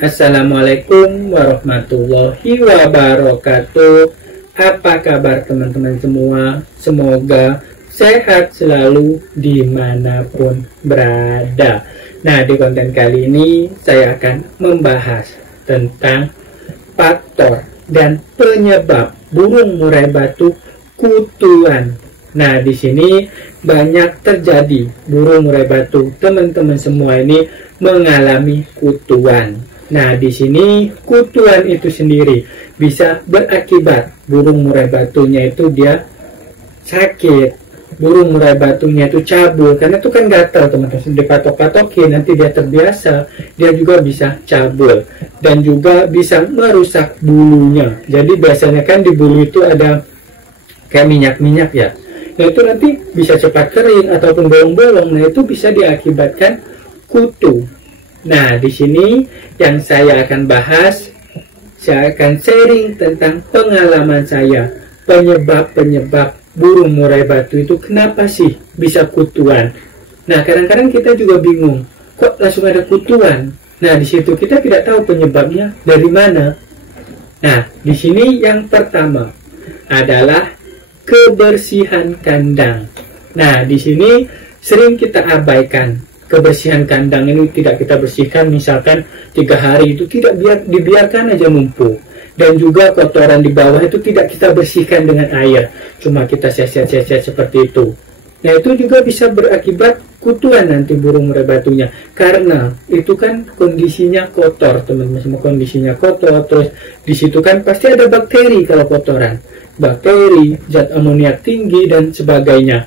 Assalamualaikum warahmatullahi wabarakatuh. Apa kabar teman-teman semua? Semoga sehat selalu dimanapun berada. Nah, di konten kali ini saya akan membahas tentang faktor dan penyebab burung murai batu kutuan. Nah, di sini banyak terjadi burung murai batu. Teman-teman semua ini mengalami kutuan. Nah, di sini kutuan itu sendiri bisa berakibat burung murai batunya itu dia sakit. Burung murai batunya itu cabul, karena itu kan gatal teman-teman, dipatok-patokin nanti dia terbiasa, dia juga bisa cabul dan juga bisa merusak bulunya. Jadi biasanya kan di bulu itu ada kayak minyak-minyak ya. Nah, itu nanti bisa cepat kering ataupun bolong-bolong. Nah, itu bisa diakibatkan kutu. Nah, di sini yang saya akan bahas, saya akan sharing tentang pengalaman saya, penyebab burung murai batu itu kenapa sih bisa kutuan. Nah, kadang-kadang kita juga bingung, kok langsung ada kutuan. Nah, di situ kita tidak tahu penyebabnya dari mana. Nah, di sini yang pertama adalah kebersihan kandang. Nah, di sini sering kita abaikan kebersihan kandang ini, tidak kita bersihkan. Misalkan 3 hari itu tidak dibiarkan aja numpuk, dan juga kotoran di bawah itu tidak kita bersihkan dengan air, cuma kita set-set seperti itu. Nah, itu juga bisa berakibat kutuan nanti burung murai batunya, karena itu kan kondisinya kotor teman-teman, semua kondisinya kotor. Terus di situ kan pasti ada bakteri, kalau kotoran bakteri, zat amoniak tinggi dan sebagainya.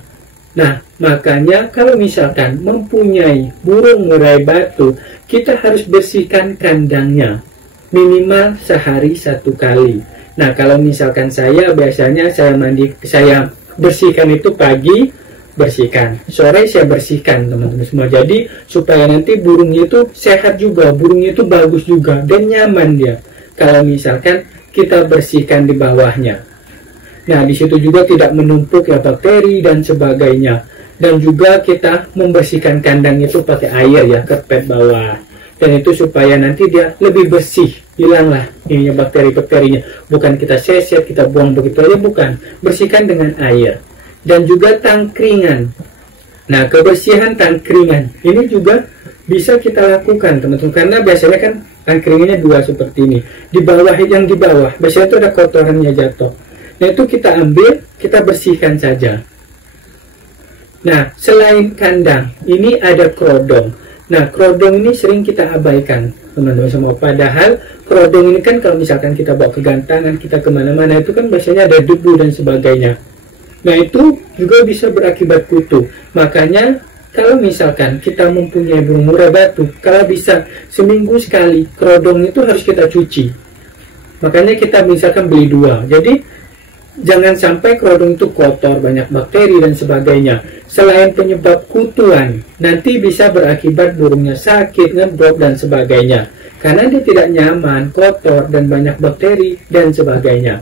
Nah, makanya kalau misalkan mempunyai burung murai batu, kita harus bersihkan kandangnya minimal sehari 1 kali. Nah, kalau misalkan saya biasanya saya bersihkan itu pagi, bersihkan sore, saya bersihkan teman-teman semua. Jadi supaya nanti burungnya itu sehat juga, burungnya itu bagus juga dan nyaman dia kalau misalkan kita bersihkan di bawahnya. Nah, di situ juga tidak menumpuk ya bakteri dan sebagainya. Dan juga kita membersihkan kandang itu pakai air ya, karpet bawah. Dan itu supaya nanti dia lebih bersih, hilanglah ini bakteri-bakterinya. Bukan kita seset, kita buang begitu aja, bukan. Bersihkan dengan air. Dan juga tangkringan. Nah, kebersihan tangkringan ini juga bisa kita lakukan teman-teman, karena biasanya kan tangkringannya 2 seperti ini. Di bawah, yang di bawah biasanya itu ada kotorannya jatuh. Nah, itu kita ambil, kita bersihkan saja. Nah, selain kandang, ini ada kerodong. Nah, kerodong ini sering kita abaikan, teman-teman semua. Padahal kerodong ini kan kalau misalkan kita bawa ke gantangan, kita kemana-mana, itu kan biasanya ada debu dan sebagainya. Nah, itu juga bisa berakibat kutu. Makanya, kalau misalkan kita mempunyai burung murai batu, kalau bisa seminggu sekali, kerodong itu harus kita cuci. Makanya kita misalkan beli 2. Jadi, jangan sampai kerodong itu kotor, banyak bakteri dan sebagainya. Selain penyebab kutuan, nanti bisa berakibat burungnya sakit, ngedrop dan sebagainya. Karena dia tidak nyaman, kotor, dan banyak bakteri dan sebagainya.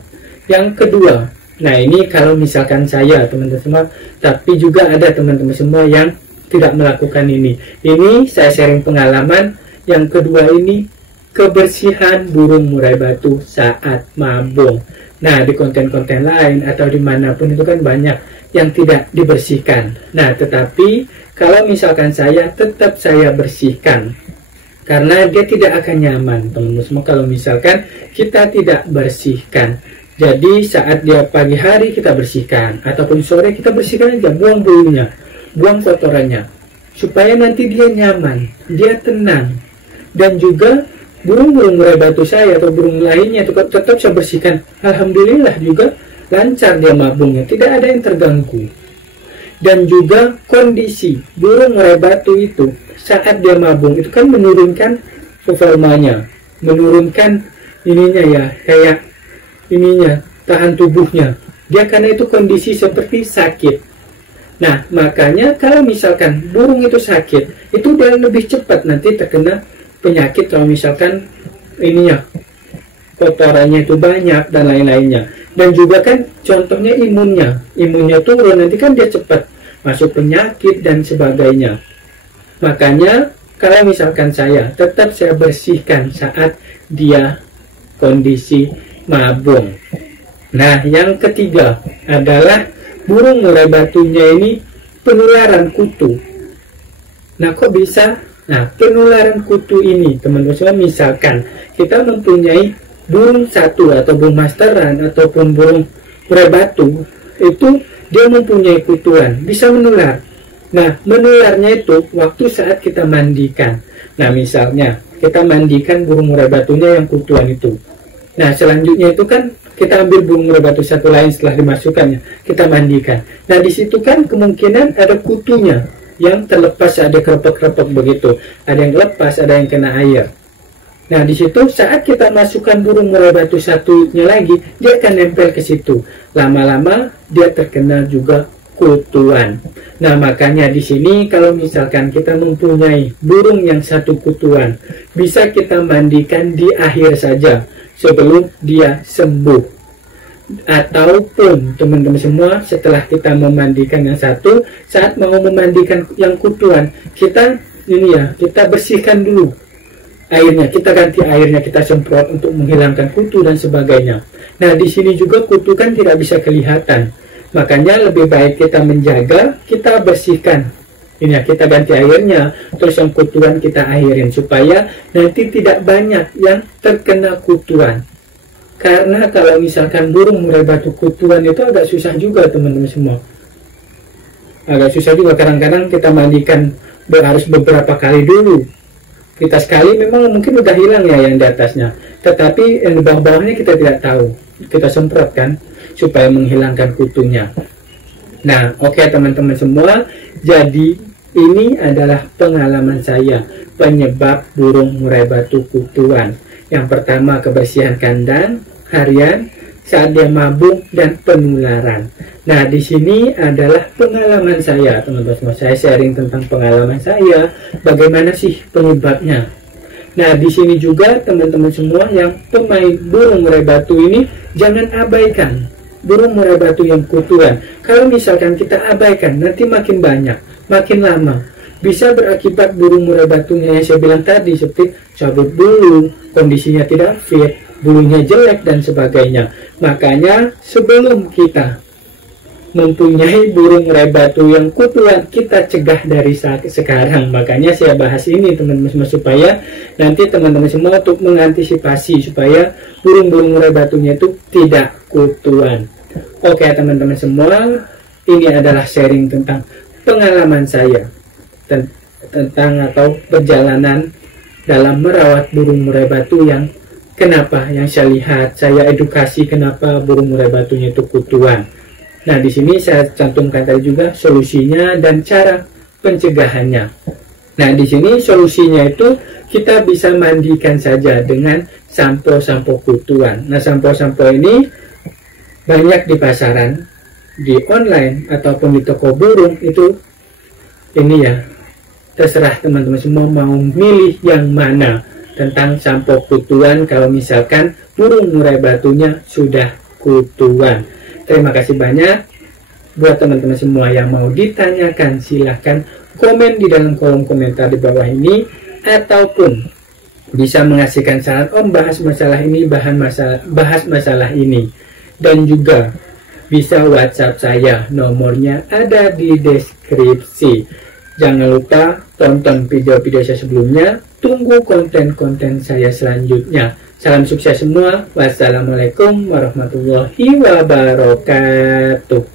Yang kedua, nah ini kalau misalkan saya, teman-teman semua, tapi juga ada teman-teman semua yang tidak melakukan ini. Ini saya sharing pengalaman. Yang kedua ini, kebersihan burung murai batu saat mabung. Nah, di konten-konten lain atau dimanapun itu kan banyak yang tidak dibersihkan. Nah, tetapi kalau misalkan saya tetap saya bersihkan, karena dia tidak akan nyaman teman-teman semua kalau misalkan kita tidak bersihkan. Jadi saat dia pagi hari kita bersihkan, ataupun sore kita bersihkan aja, buang bulunya, buang kotorannya, supaya nanti dia nyaman, dia tenang. Dan juga burung-burung murai batu saya atau burung lainnya itu tetap saya bersihkan. Alhamdulillah juga lancar dia mabungnya, tidak ada yang terganggu. Dan juga kondisi burung murai batu itu saat dia mabung itu kan menurunkan performanya, menurunkan ininya ya, kayak ininya, tahan tubuhnya. Dia karena itu kondisi seperti sakit. Nah, makanya kalau misalkan burung itu sakit, itu dia lebih cepat nanti terkena penyakit. Kalau misalkan ininya kotorannya itu banyak dan lain-lainnya. Dan juga kan contohnya imunnya turun, nanti kan dia cepat masuk penyakit dan sebagainya. Makanya kalau misalkan saya tetap saya bersihkan saat dia kondisi mabung. Nah, yang ketiga adalah burung murai batunya ini penularan kutu. Nah, kok bisa? Nah, penularan kutu ini, teman-teman semua, misalkan kita mempunyai burung satu atau burung masteran ataupun burung murai batu, itu dia mempunyai kutuan, bisa menular. Nah, menularnya itu waktu saat kita mandikan. Nah, misalnya kita mandikan burung murai batunya yang kutuan itu. Nah, selanjutnya itu kan kita ambil burung murai batu satu lain setelah dimasukkannya, kita mandikan. Nah, di situ kan kemungkinan ada kutunya yang terlepas, ada kerepek-kerepek begitu. Ada yang lepas, ada yang kena air. Nah, di situ saat kita masukkan burung murai batu satunya lagi, dia akan nempel ke situ. Lama-lama dia terkena juga kutuan. Nah, makanya di sini kalau misalkan kita mempunyai burung yang satu kutuan, bisa kita mandikan di akhir saja sebelum dia sembuh. Ataupun teman-teman semua, setelah kita memandikan yang satu, saat mau memandikan yang kutuan, kita kita bersihkan dulu airnya, kita ganti airnya, kita semprot untuk menghilangkan kutu dan sebagainya. Nah, di sini juga kutu kan tidak bisa kelihatan, makanya lebih baik kita menjaga, kita bersihkan ini ya, kita ganti airnya, terus yang kutuan kita airin supaya nanti tidak banyak yang terkena kutuan. Karena kalau misalkan burung murai batu kutuan itu agak susah juga, teman-teman semua. Agak susah juga, kadang-kadang kita mandikan harus beberapa kali dulu. Kita sekali memang mungkin udah hilang ya yang di atasnya, tetapi yang di bawah-bawahnya kita tidak tahu. Kita semprot kan supaya menghilangkan kutunya. Nah, oke teman-teman semua, jadi ini adalah pengalaman saya penyebab burung murai batu kutuan. Yang pertama, kebersihan kandang harian saat dia mabung dan penularan. Nah, di sini adalah pengalaman saya, teman-teman semua. Saya sharing tentang pengalaman saya, bagaimana sih penyebabnya. Nah, di sini juga teman-teman semua yang pemain burung murai batu ini, jangan abaikan burung murai batu yang kutuan. Kalau misalkan kita abaikan, nanti makin banyak, makin lama, bisa berakibat burung murai batunya yang saya bilang tadi, seperti cabut bulu, kondisinya tidak fit, bulunya jelek dan sebagainya. Makanya sebelum kita mempunyai burung murai batu yang kutuan, kita cegah dari sekarang. Makanya saya bahas ini, teman-teman semua, supaya nanti teman-teman semua untuk mengantisipasi supaya burung-burung murai batunya itu tidak kutuan. Oke teman-teman semua, ini adalah sharing tentang pengalaman saya tentang atau perjalanan dalam merawat burung murai batu yang kenapa, yang saya lihat, saya edukasi kenapa burung murai batunya itu kutuan. Nah, di sini saya cantumkan tadi juga solusinya dan cara pencegahannya. Nah, di sini solusinya itu kita bisa mandikan saja dengan sampo-sampo kutuan. Nah, sampo-sampo ini banyak di pasaran, di online ataupun di toko burung itu. Ini ya, terserah teman-teman semua mau milih yang mana tentang sampo kutuan kalau misalkan burung murai batunya sudah kutuan. Terima kasih banyak. Buat teman-teman semua yang mau ditanyakan, silahkan komen di dalam kolom komentar di bawah ini, ataupun bisa mengasihkan saran, Om bahas masalah ini, bahas masalah ini. Dan juga bisa WhatsApp saya, nomornya ada di deskripsi. Jangan lupa tonton video-video saya sebelumnya, tunggu konten-konten saya selanjutnya. Salam sukses semua. Wassalamualaikum warahmatullahi wabarakatuh.